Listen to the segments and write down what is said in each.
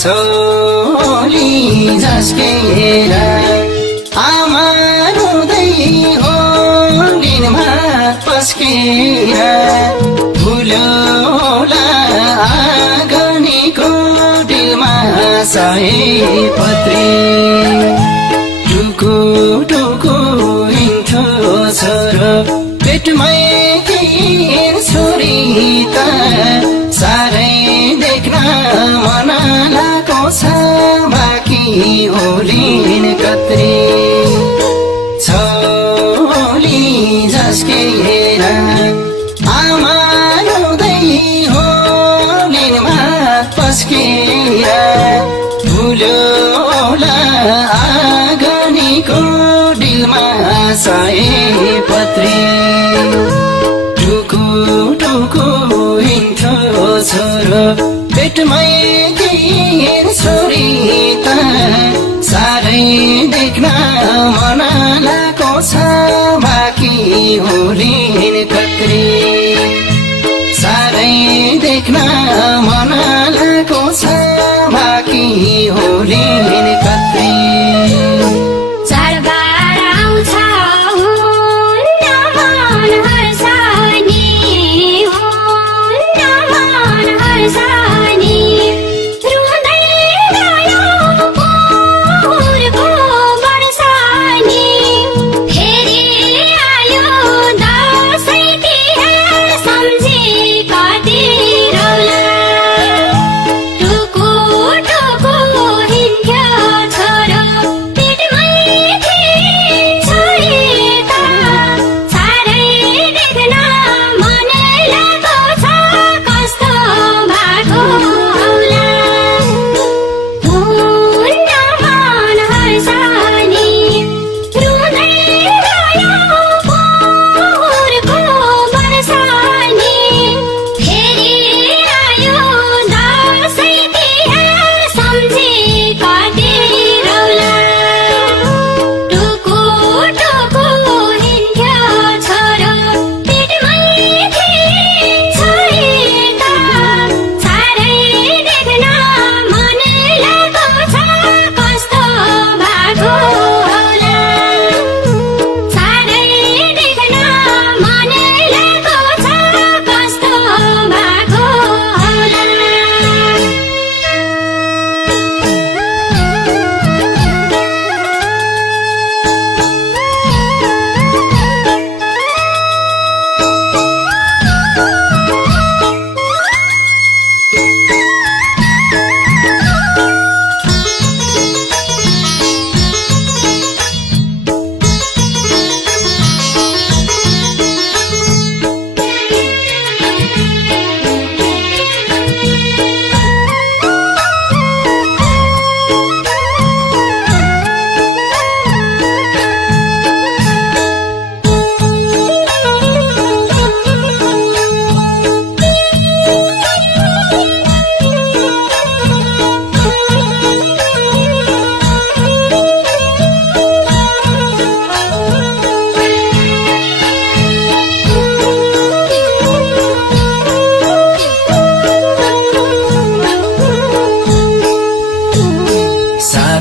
छोली झस्केर आमा रुँदै हो दिनमा पस्केर भुल्यो होला आँगनीको डिलमा सयपत्री टुकु टुकु हिँड्थ्यो छोरो पेटमै छोरी त साह्रै देख्न मन लागेको छ बाँकी होलिन कत्री छोली झस्केर आमा रुँदै हो निनमा पस्केर भुल्यो होला आँगनीको डिलमा सयपत्री टुकु हिँड्थ्यो छोरो पेटमै छोरी त साह्रै देख्न मन लागेको छ बाँकी होलिन कत्री साह्रै देख्न मन लागेको छ बाँकी होलिन कत्री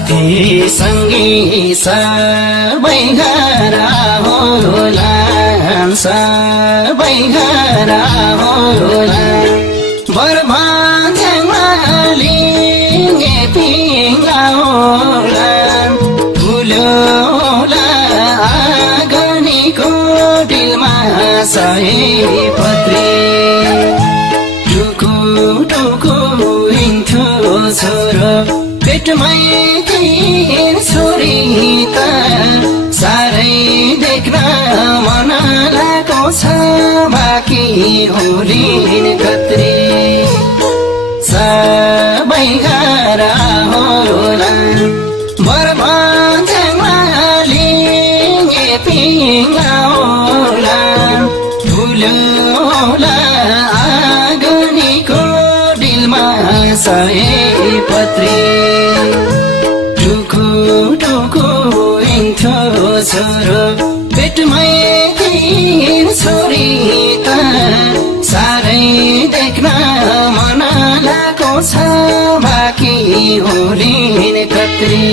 साथी सँगी सबै घरा होला सबै घरा होला बरभान्ज्याङमा लिङ्गे पिङ्गा होला ठुलो होला आँगनीको डिलमा सयपत्री टुकु टुकु हिँड्थ्यो छोरो पेटमै थिइन् छोरी त साह्रै देख्न मन लागेको छ बाँकी हुलिन् कत्रे सबै घरा होला बरभान्ज्याङमा लिङ्गे पिङ्गा होला ठुलो होला आँगनीको डिलमा सयपत्री टुकु टुकु हिँड्थ्यो छोरो पेटमै थिइन् छोरी त साह्रै देख्न मन लागेको छ बाँकी हुलिन् कत्रे